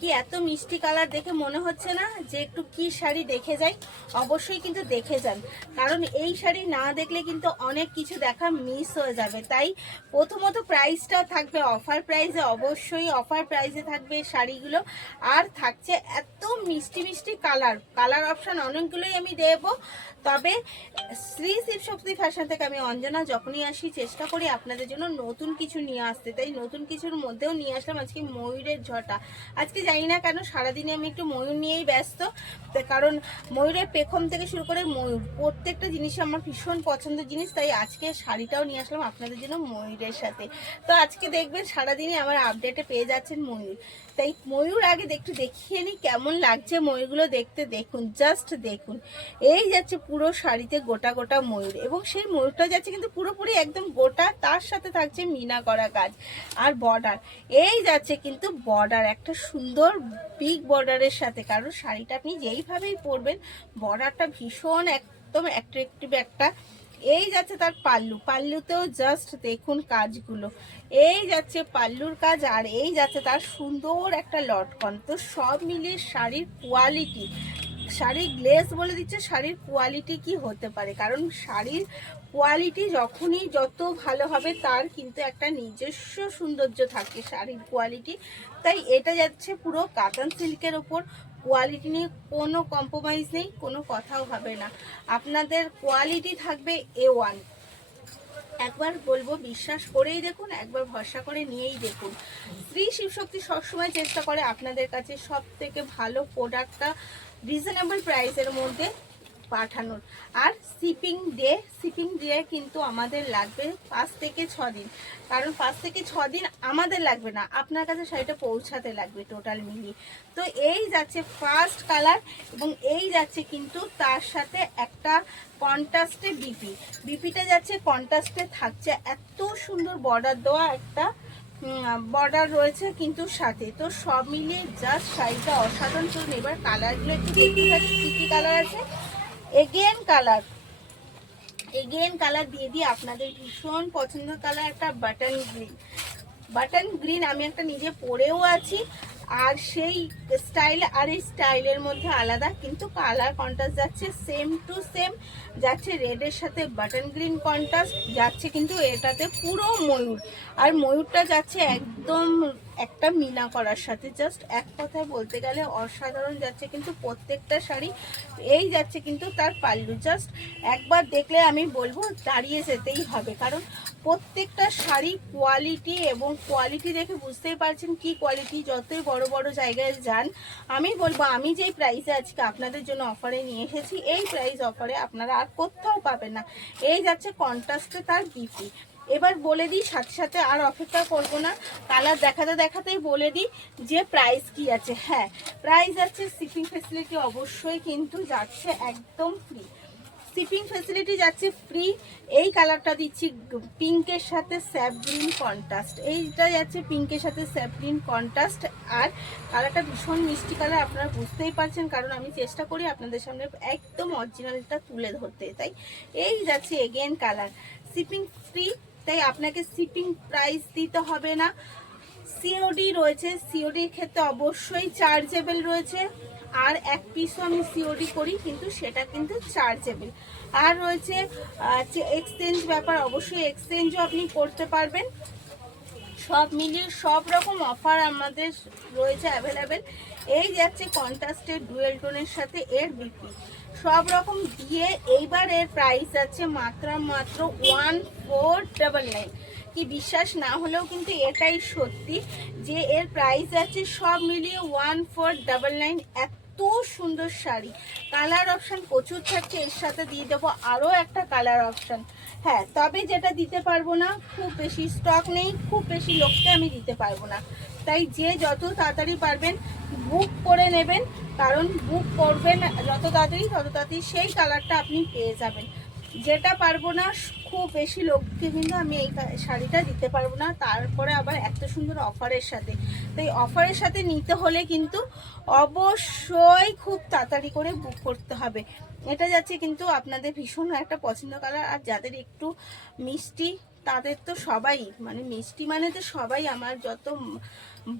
কি এত মিষ্টি কালার দেখে মনে হচ্ছে না যে একটু কি শাড়ি দেখে যাই? অবশ্যই কিন্তু দেখে যান, কারণ এই শাড়ি না দেখলে কিন্তু অনেক কিছু দেখা মিস হয়ে যাবে। তাই প্রথমত প্রাইসটা থাকবে অফার প্রাইসে, অবশ্যই অফার প্রাইসে থাকবে শাড়িগুলো। আর থাকছে এত মিষ্টি মিষ্টি কালার অপশান অনেকগুলোই আমি দেবো। তবে শ্রী শিবশক্তি ফ্যাশন থেকে আমি অঞ্জনা যখনই আসি চেষ্টা করি আপনাদের জন্য নতুন কিছু নিয়ে আসতে। তাই নতুন কিছুর মধ্যেও নিয়ে আসলাম আজকে ময়ূরের ঝটা। আজকে জানি না কেন সারাদিনে আমি একটু ময়ূর নিয়েই ব্যস্ত, কারণ ময়ূরের পেখম থেকে শুরু করে ময়ূর প্রত্যেকটা জিনিসই আমার ভীষণ পছন্দের জিনিস। তাই আজকে শাড়িটাও নিয়ে আসলাম আপনাদের জন্য ময়ূরের সাথে। তো আজকে দেখবেন সারাদিনই আমার আপডেটে পেয়ে যাচ্ছেন ময়ূর। তাই ময়ূর আগে একটু দেখিয়ে নিই কেমন লাগছে ময়ূরগুলো দেখতে। দেখুন, জাস্ট দেখুন, এই যাচ্ছে পুরো শাড়িতে গোটা গোটা ময়ূর, এবং সেই ময়ূরটা যাচ্ছে কিন্তু পুরোপুরি একদম গোটা, তার সাথে থাকছে মিনা করা কাজ আর বর্ডার। এই যাচ্ছে কিন্তু বর্ডার একটা সুন্দর বিগ বর্ডারের সাথে, কারণ শাড়িটা আপনি যেইভাবেই পরবেন বর্ডারটা ভীষণ একদম অ্যাট্রাকটিভ একটা। এই যাচ্ছে তার পাল্লুতেও জাস্ট দেখুন কাজগুলো, এই যাচ্ছে পাল্লুর কাজ, আর এই যাচ্ছে তার সুন্দর একটা লটকন। তো সব মিলিয়ে শাড়ির কোয়ালিটি, শাড়ির গ্লেজ বলে দিচ্ছে শাড়ির কোয়ালিটি কি হতে পারে। কারণ শাড়ির কোয়ালিটি যখনই যত ভালো হবে তার কিন্তু একটা নিজস্ব সৌন্দর্য থাকে শাড়ির কোয়ালিটি। তাই এটা যাচ্ছে পুরো কাতান সিল্কের ওপর, কোয়ালিটি নিয়ে কোনো কম্প্রোমাইজ নেই, কোনো কথাও হবে না, আপনাদের কোয়ালিটি থাকবে A1। একবার বলবো বিশ্বাস করেই দেখুন, একবার ভরসা করে নিয়েই দেখুন। শ্রী শিবশক্তি সবসময় চেষ্টা করে আপনাদের কাছে সব থেকে ভালো প্রোডাক্টটা রিজনেবল প্রাইসের মধ্যে পাঠানোর। আর শিপিং ডে কিন্তু আমাদের লাগবে 5 থেকে 6 দিন, কারণ 5 থেকে 6 দিন আমাদের লাগবে না, আপনার কাছে শাড়িটা পৌঁছাতে লাগবে টোটাল মিলিয়ে। তো এই যাচ্ছে ফার্স্ট কালার, এবং এই যাচ্ছে কিন্তু তার সাথে একটা কন্ট্রাস্টে বিপিটা যাচ্ছে কন্ট্রাস্টে, থাকছে এত সুন্দর বর্ডার দেওয়া একটা বর্ডার রয়েছে কিন্তু সাথে। তো সব মিলিয়ে জাস্ট শাড়িটা অসাধারণ। চলুন এবার কালারগুলো একটু দেখতে থাকি কী কী কালার আছে। এগেন কালার দিয়ে দিই আপনাদের ভীষণ পছন্দের কালার একটা বাটন গ্রিন আমি একটা নিজে পরেও আছি, আর সেই স্টাইল আর এই স্টাইলের মধ্যে আলাদা, কিন্তু কালার কন্ট্রাস্ট যাচ্ছে সেম টু সেম, যাচ্ছে রেডের সাথে বাটন গ্রিন কন্ট্রাস্ট, যাচ্ছে কিন্তু এটাতে পুরো ময়ূর, আর ময়ূরটা যাচ্ছে একদম একটা মিনা করার সাথে। জাস্ট এক কথায় বলতে গেলে অসাধারণ যাচ্ছে কিন্তু প্রত্যেকটা শাড়ি। এই যাচ্ছে কিন্তু তার পাল্লু, জাস্ট একবার দেখলে আমি বলবো দাঁড়িয়ে যেতেই হবে, কারণ প্রত্যেকটা শাড়ি কোয়ালিটি, এবং কোয়ালিটি দেখে বুঝতেই পারছেন কি কোয়ালিটি। যতই বড় বড় জায়গায় যান, আমি বলবো আমি যেই প্রাইসে আজকে আপনাদের জন্য অফারে নিয়ে এসেছি, এই প্রাইস অফারে আপনারা আর কোথাও পাবেন না। এই যাচ্ছে কন্ট্রাস্টে তার বিপি। এবার বলে দিই, সাথে সাথে আর অপেক্ষা করব না, কালার দেখাতে দেখাতেই বলে দিই যে প্রাইস কি আছে। হ্যাঁ, প্রাইস আছে, শিপিং ফেসিলিটি অবশ্যই কিন্তু যাচ্ছে একদম ফ্রি, শিপিং ফেসিলিটি যাচ্ছে ফ্রি। এই কালারটা দিচ্ছি পিঙ্কের সাথে স্যাপ গ্রিন কন্ট্রাস্ট, এইটা যাচ্ছে পিঙ্কের সাথে স্যাপ গ্রিন কন্ট্রাস্ট, আর কালারটা ভীষণ মিষ্টি কালার, আপনারা বুঝতেই পারছেন, কারণ আমি চেষ্টা করি আপনাদের সামনে একদম অরিজিনালটা তুলে ধরতে। তাই এই যাচ্ছে এগেন কালার, শিপিং ফ্রি, তাই আপনাকে শিপিং প্রাইস দিতে হবে না। সিওডি রয়েছে, সিওডির ক্ষেত্রে অবশ্যই চার্জেবল রয়েছে, আর এক পিসও আমি সিওডি করি কিন্তু সেটা কিন্তু চার্জেবল। আর রয়েছে এক্সচেঞ্জ ব্যাপার, অবশ্যই এক্সচেঞ্জও আপনি করতে পারবেন। সব মিলিয়ে সব রকম অফার আমাদের রয়েছে অ্যাভেলেবেল। এই যাচ্ছে কন্ট্রাস্টের ডুয়েল টোনের সাথে এর বিপি, সব রকম দিয়ে এইবার এর প্রাইস আছে মাত্র 1499। কি বিশ্বাস না হলেও কিন্তু এটাই সত্যি যে এর প্রাইস আছে সব মিলিয়ে 1499। এত সুন্দর শাড়ি, কালার অপশান প্রচুর থাকছে, এর সাথে দিয়ে দেবো আরও একটা কালার অপশান। হ্যাঁ, তবে যেটা দিতে পারবো না, খুব বেশি স্টক নেই, খুব বেশি লোককে আমি দিতে পারবো না। তাই যে যত তাড়াতাড়ি পারবেন বুক করে নেবেন, কারণ বুক করবেন যত তাড়াতাড়ি তত তাড়াতাড়ি সেই কালারটা আপনি পেয়ে যাবেন। যেটা পারবো না, খুব বেশি লোককে কিন্তু আমি এই শাড়িটা দিতে পারবো না, তারপরে আবার এত সুন্দর অফারের সাথে। তাই অফারের সাথে নিতে হলে কিন্তু অবশ্যই খুব তাড়াতাড়ি করে বুক করতে হবে। এটা যাচ্ছে কিন্তু আপনাদের ভীষণ একটা পছন্দ কালার, আর যাদের একটু মিষ্টি তাদের তো সবাই, মানে মিষ্টি মানে তো সবাই, আমার যত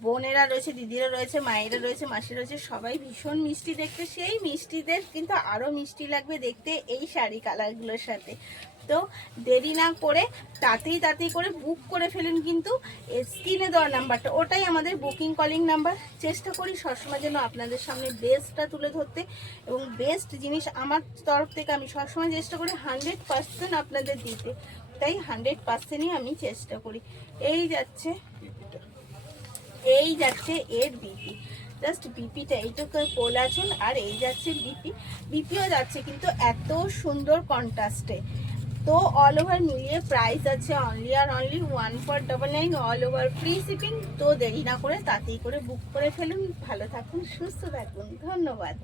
বোনেরা রয়েছে, দিদিরা রয়েছে, মায়েরা রয়েছে, মাসিরা রয়েছে, সবাই ভীষণ মিষ্টি দেখতে। সেই মিষ্টিদের কিন্তু আরও মিষ্টি লাগবে দেখতে এই শাড়ি কালারগুলোর সাথে। তো দেরি না করে তাড়াতাড়ি করে বুক করে ফেলেন, কিন্তু স্ক্রিনে দেওয়া নাম্বারটা ওটাই আমাদের বুকিং কলিং নাম্বার। চেষ্টা করি সবসময় যেন আপনাদের সামনে বেস্টটা তুলে ধরতে, এবং বেস্ট জিনিস আমার তরফ থেকে আমি সবসময় চেষ্টা করি 100% আপনাদের দিতে, তাই 100%ই আমি চেষ্টা করি। এই যাচ্ছে এর বিপি, জাস্ট বিপিটা এইটুকু কোলাচুন, আর এই যাচ্ছে বিপিও যাচ্ছে কিন্তু এত সুন্দর কন্ট্রাস্টে। তো অল ওভার মিলিয়ে প্রাইস আছে অনলি আর only 1499, all over free shipping. তো দেরি না করে তাড়াতাড়ি করে বুক করে ফেলুন। ভালো থাকুন, সুস্থ থাকুন, ধন্যবাদ।